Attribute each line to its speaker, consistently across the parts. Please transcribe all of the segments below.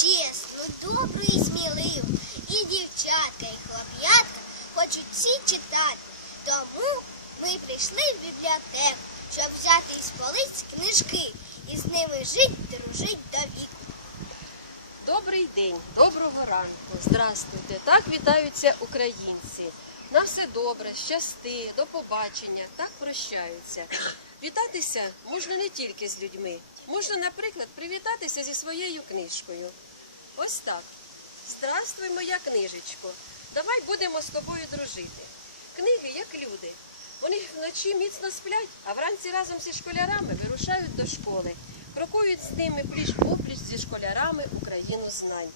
Speaker 1: чесну, добру і сміливу. І дівчатка, і хлоп'ятка хочуть всі читати. Тому ми прийшли в бібліотеку, щоб взяти із полиць книжки і з ними жить, дружить до віку.
Speaker 2: Добрий день, доброго ранку. Здрастуйте. Так вітаються українці. На все добре, щасти, до побачення, так прощаються. Вітатися можна не тільки з людьми. Можна, наприклад, привітатися зі своєю книжкою. Ось так. Здравствуй, моя книжечко. Давай будемо з тобою дружити. Книги, як люди. Вони вночі міцно сплять, а вранці разом зі школярами вирушають до школи. Крокують з ними пліч опліч зі школярами Україну знань.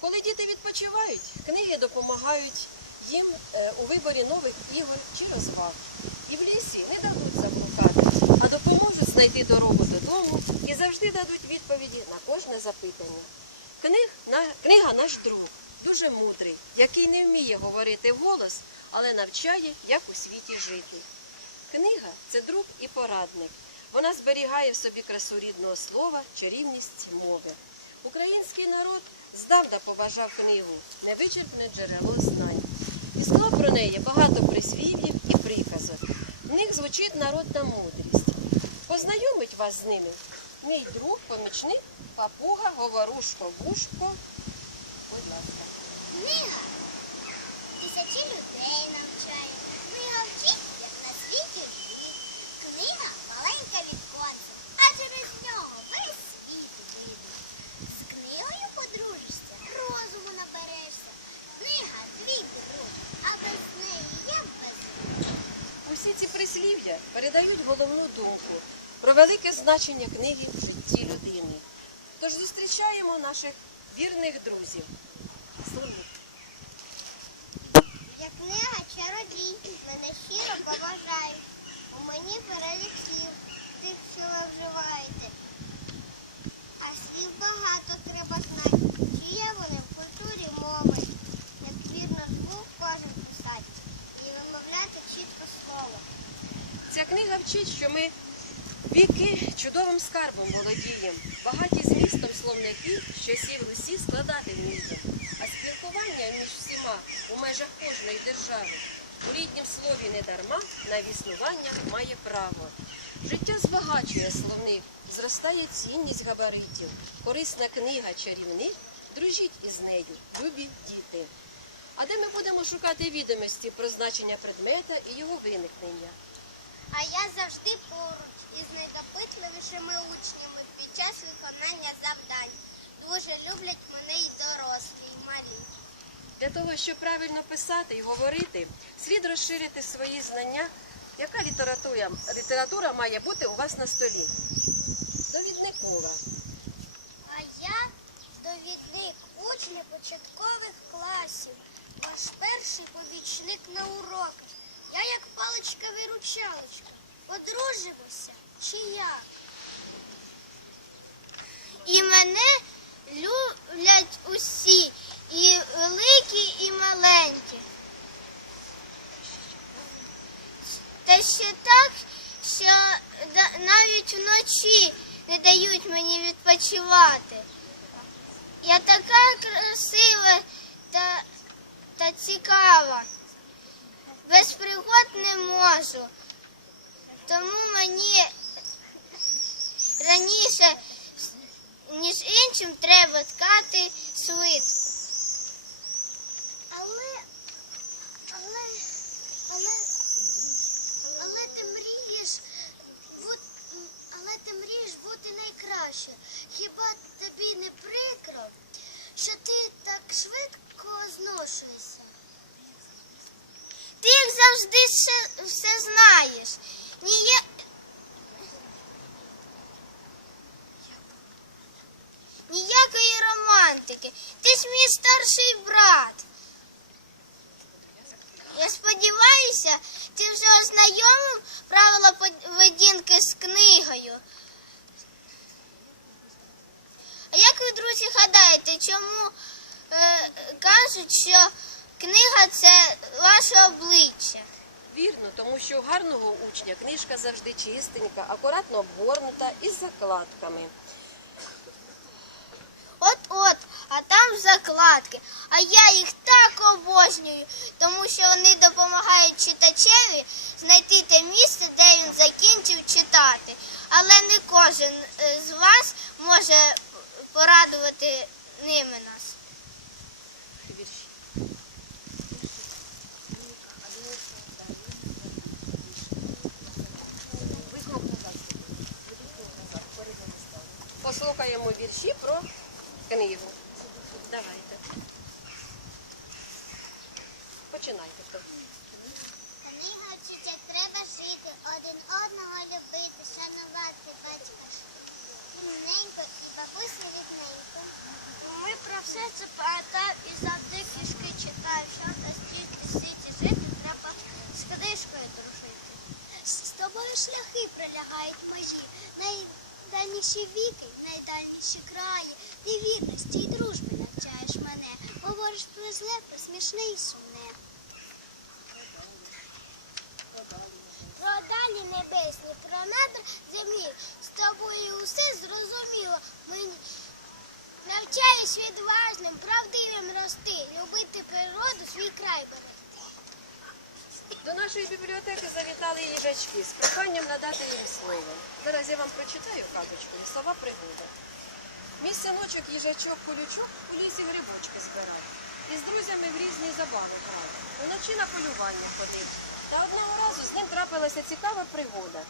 Speaker 2: Коли діти відпочивають, книги допомагають їм е, у виборі нових ігор чи розваг. І в лісі не дадуть заблукати, а допоможуть знайти дорогу додому і завжди дадуть відповіді на кожне запитання. Книг, книга наш друг, дуже мудрий, який не вміє говорити вголос, але навчає, як у світі жити. Книга це друг і порадник. Вона зберігає в собі красу рідного слова, чарівність мови. Український народ здавна поважав книгу, невичерпне джерело знань. І склав про неї багато прислів'їв і приказок. В них звучить народна мудрість. Познайомить вас з ними мій друг, помічник, папуга, говорушко, вушко. Будь ласка.
Speaker 1: Книга тисячі людей навчає. Книга вчить, як на світі жити. Книга маленька віконце, а через нього весь світ видно. З книгою подружишся, розуму наберешся. Книга твій друг, а без неї я без.
Speaker 2: Усі ці прислів'я передають головну думку про велике значення книги в житті людини. Тож зустрічаємо наших вірних друзів. Словник.
Speaker 1: Я книга чародій, мене щиро поважають. У мені перелік слів, тих, що ви вживаєте. А слів багато треба знати. Чи є вони в культурі мови? Як вірно звук кожен писати і вимовляти чітко слово.
Speaker 2: Ця книга вчить, що ми віки чудовим скарбом володіємо, словники, що сів усі складати вміємо. А спілкування між всіма у межах кожної держави у ріднім слові не дарма на існування має право. Життя збагачує словник, зростає цінність габаритів, корисна книга чарівник, дружіть із нею, любі діти. А де ми будемо шукати відомості про значення предмета і його виникнення?
Speaker 1: А я завжди поруч із найдопитливішими учнями під час виконання завдань. Дуже люблять мене і дорослі, і малі.
Speaker 2: Для того, щоб правильно писати і говорити, слід розширити свої знання. Яка література, література має бути у вас на столі? Довідникова.
Speaker 1: А я довідник учня початкових класів. Ваш перший помічник на уроках. Я як паличка-виручалочка. Подружимося чи як? І мене люблять усі, і великі, і маленькі. Та ще так, що навіть вночі не дають мені відпочивати. Я така красива та, та цікава. Без пригод не можу. Тому мені раніше, ніж іншим, треба ткати свит. Але, але, але, але ти мрієш бути, але ти мрієш бути найкраще. Хіба тобі не прикро, що ти так швидко зношуєшся? Ти як завжди все, все знаєш. Ніє... Ніякої романтики. Ж мій старший брат. Я сподіваюся, ти вже ознайомив правила поведінки з книгою. А як ви, друзі, гадаєте, чому е, кажуть, що книга це ваше обличчя?
Speaker 2: Вірно, тому що у гарного учня книжка завжди чистенька, акуратно обгорнута із закладками.
Speaker 1: От-от, загадки. А я їх так обожнюю, тому що вони допомагають читачеві знайти те місце, де він закінчив читати. Але не кожен е, з вас може порадувати ними нас.
Speaker 2: Послухаємо вірші про книгу. Давайте. Починайте.
Speaker 1: Книга вчиться, треба жити, один одного любити, шанувати батька рівненько і бабусю рідненько. Ми про все це пам'ятаємо і завжди книжки читаємо, що на стільки світі жити, треба з книжкою дружити. З тобою шляхи пролягають межі, найдальніші віки, найдальніші краї. Ти вірності й дружби говориш про зле, про смішне і сумне. Про далі небесні, про недра землі. З тобою усе зрозуміло. Мені навчаюсь відважним, правдивим рости, любити природу, свій край берегти.
Speaker 2: До нашої бібліотеки завітали їжачки з проханням надати їм слово. Зараз я вам прочитаю казочку «Лісова пригода». Мій синочок їжачок колючок у лісі грибочки збирав. І з друзями в різні забави грав. Уночі на полювання ходив. Та одного разу з ним трапилася цікава пригода.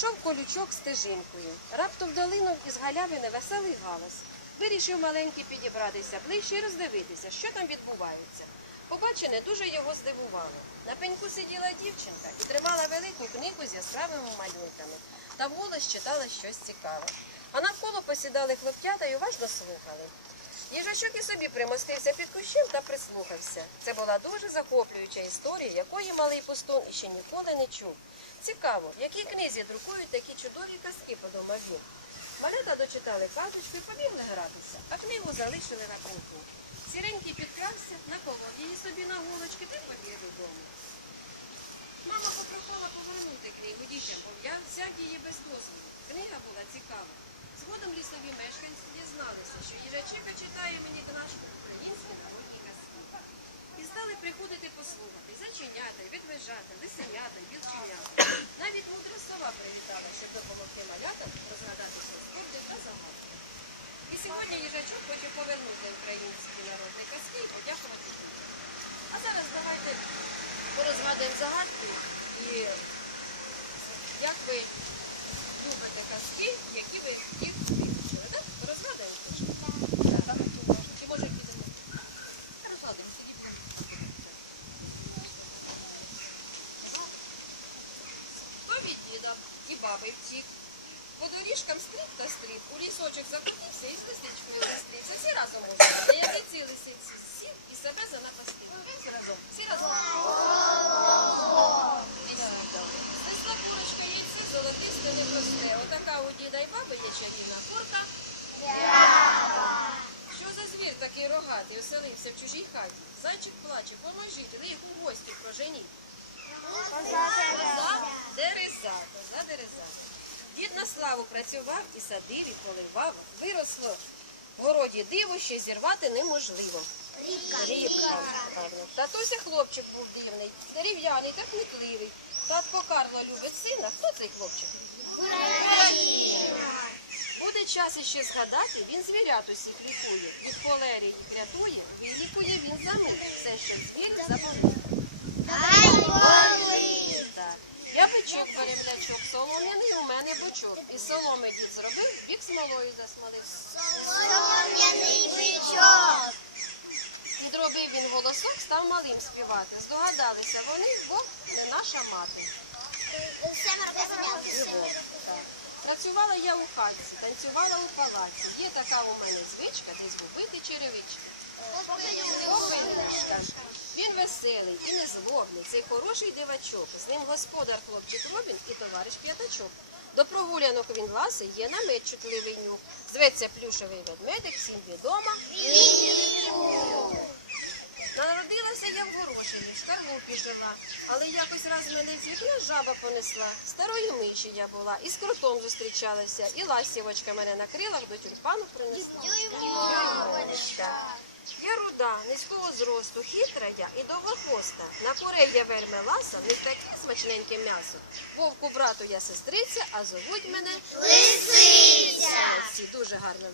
Speaker 2: Шов колючок стежинкою. Раптом долинув із галявини веселий галас. Вирішив маленький підібратися ближче і роздивитися, що там відбувається. Побачене дуже його здивувало. На пеньку сиділа дівчинка і тримала велику книгу з яскравими малюнками та вголос читала щось цікаве. А навколо посідали хлоп'ята і уважно слухали. Їжачок і собі примостився під кущем та прислухався. Це була дуже захоплююча історія, якої малий пустун іще ніколи не чув. Цікаво, в якій книзі друкують такі чудові казки, подумав він. Малята дочитали казочку і побігли гратися, а книгу залишили на пеньку. Сіренький підкрався, наколов її собі на голочки та побіг додому. Мама попрохала повернути книгу дітям, бо я взяв її без дозволу. Книга була цікава. Згодом лісові мешканці дізналися, що їжачика читає мені наші українські народні казки. І стали приходити послухати зайченята, відвежати, лисенята, білченята. Навіть мудра сова привітала, щоб допомогти малятам розгадати скорби та загадки. І сьогодні їжачок хоче повернути українські народні казки і подякувати дітям. А зараз давайте порозгадуємо загадки і як ви любите казки, які ви їх вивчили. Так? Розгадуємо трошки? Так. Чи може підемо? Розгадуємо, тоді будемо. Хто від діда і баби втік? По доріжкам стріб та стріб, у лісочок закотився і з лисичкою зустрівся. Всі разом можна. На язиці лисиці сів і себе занапастив. Всі разом. Всі разом. Знесла курочка яйце, золотисте не просте. Отака у діда й баби є чарівна курка. Що за звір такий рогатий, оселився в чужій хаті? Зайчик плаче, поможіть, лих у гості проженіть. Коза дереза, коза дереза. Дід на славу працював і садив, і поливав. Виросло в городі диво, ще зірвати неможливо. Рібка. Гарно. Татуся хлопчик був дивний, дерев'яний та кмітливий. Татко Карло любить сина. Хто цей хлопчик? Буде час іще згадати, він звірят усіх лікує. Від холери їх рятує, вилікує він за мить. Все, що звір заболить. Я бичок беремлячок, солом'яний у мене бочок. І соломи дід зробив, бік смолою засмолив.
Speaker 1: Солом'яний бичок.
Speaker 2: Підробив він голосок, став малим співати. Здогадалися вони, бо не наша мати.
Speaker 1: Семеро.
Speaker 2: Працювала я у хатці, танцювала у палаці. Є така у мене звичка, десь губити черевички. Попелюшка. Він веселий і незлобний, цей хороший дивачок. З ним господар хлопчик Робін і товариш п'ятачок. До прогулянок він ласий, є намет чутливий нюх. Зветься плюшевий ведмедик, всім відома. Народилася я в Горошині, в шкарлупі жила, але якось раз мене з вікна жаба понесла. Старою миші я була, і з кротом зустрічалася, і ластівочка мене на крилах до тюльпану принесла. Я руда, низького зросту, хитра я і довгохвоста. На курей я вельми ласа, них таке смачненьке м'ясо. Вовку брату я сестриця, а зовуть мене
Speaker 1: Лисиця.
Speaker 2: Молодці, дуже гарно